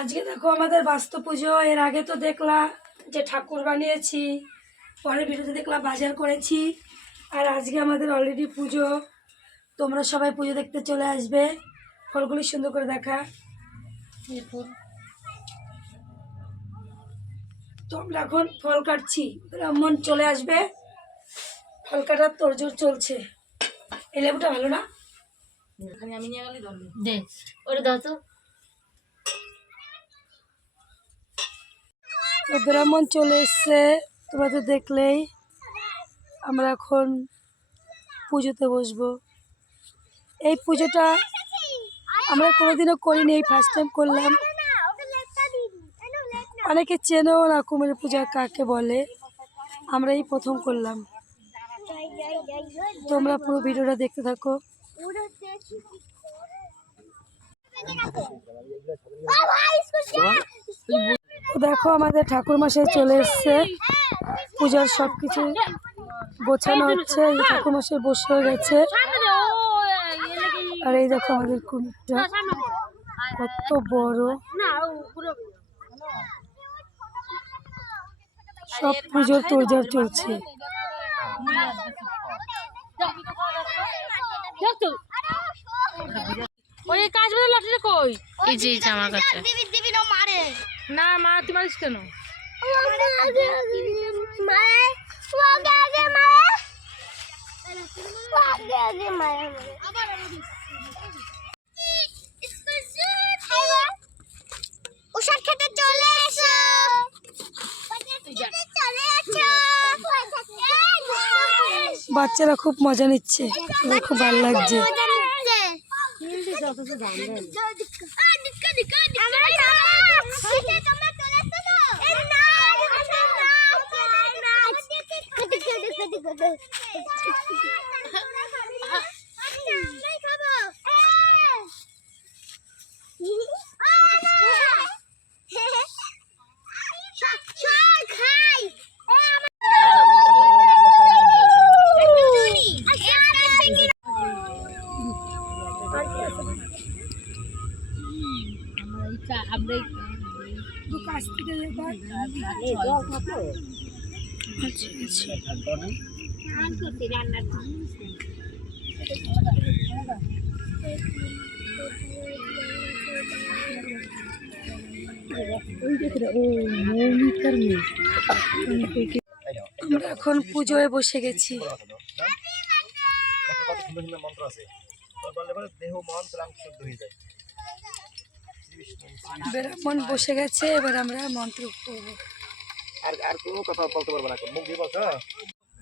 আজকে দেখো আমাদের বাস্তু পুজো, এর আগে তো দেখলাম যে ঠাকুর বানিয়েছি, পরের ভিডিওতে দেখলাম বাজার করেছি, আর আজকে আমাদের অলরেডি পুজো। তোমরা সবাই পুজো দেখতে চলে আসবে, ফলগুলি সুন্দর করে দেখা। তো আমরা এখন ফল কাটছি, ব্রাহ্মণ চলে আসবে। ফল কাটার তোড়জোড় চলছে। এই লেবুটা ভালো না? আমি নিয়ে গেলে দে, ওটা দাও তো। তো ব্রাহ্মণ চলে এসছে, তোমরা তো দেখলেই। আমরা এখন পুজোতে বসবো। এই পুজোটা আমরা কোনোদিনও করিনি, এই ফার্স্ট টাইম করলাম। অনেকে চেনেও না কুমির পূজা কাকে বলে? আমরা এই প্রথম করলাম। তোমরা পুরো ভিডিওটা দেখতে থাকো। দেখো আমাদের ঠাকুর মশাই চলে এসছে। পূজার সব কিছু গোছানো হচ্ছে। এই ঠাকুর মশাই বসে হয়ে গেছে। আর এই দেখো আমাদের কুমিরটা। কত বড়। সব পুজোর তোড়জোড় চলছে। ওই কাজ লাঠিটা কই? এই যে এই যে আমার কাছে না মা তুই মারিস কেন? ওষুধ খেতে চলে এসো। বাচ্চারা খুব মজা নিচ্ছে। খুব ভালো লাগছে। খাই কাছ থেকে আচ্ছা। আমরা এখন পুজোয় বসে গেছি মন্ত্র আছে দেহ মন প্রাণ শুদ্ধ হয়ে যায় ব্রাহ্মণ বসে গেছে, এবার আমরা মন্ত্র করব আর আর কোনো কথা বলতে পারব না মুখ দিয়ে বলছো?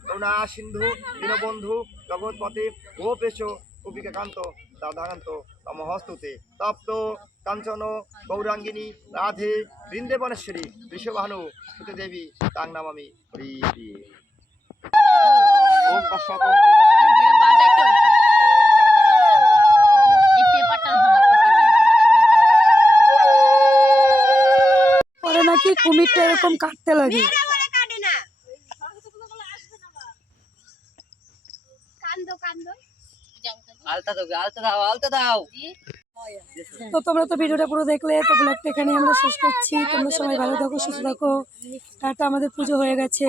করুণা সিন্ধু, দীনবন্ধু জগৎপতি গোপেশ কপিকাকান্ত দাদাকান্ত তমহস্তুতে তপ্ত, কাঞ্চন, গৌরাঙ্গিনী, রাধে, বৃন্দেবনেশ্বরী বৃষভানু সুতদেবী তাং নামামি হরি হরি এই পেপারটা পরে নাকি কুমিরটা এরকম কাটতে লাগে? তো তোমরা তো ভিডিওটা পুরো দেখলে তো ব্লগটা এখানে আমরা শেষ করছি। তোমরা সবাই ভালো থাকো সুস্থ থাকো। টাটা আমাদের পুজো হয়ে গেছে।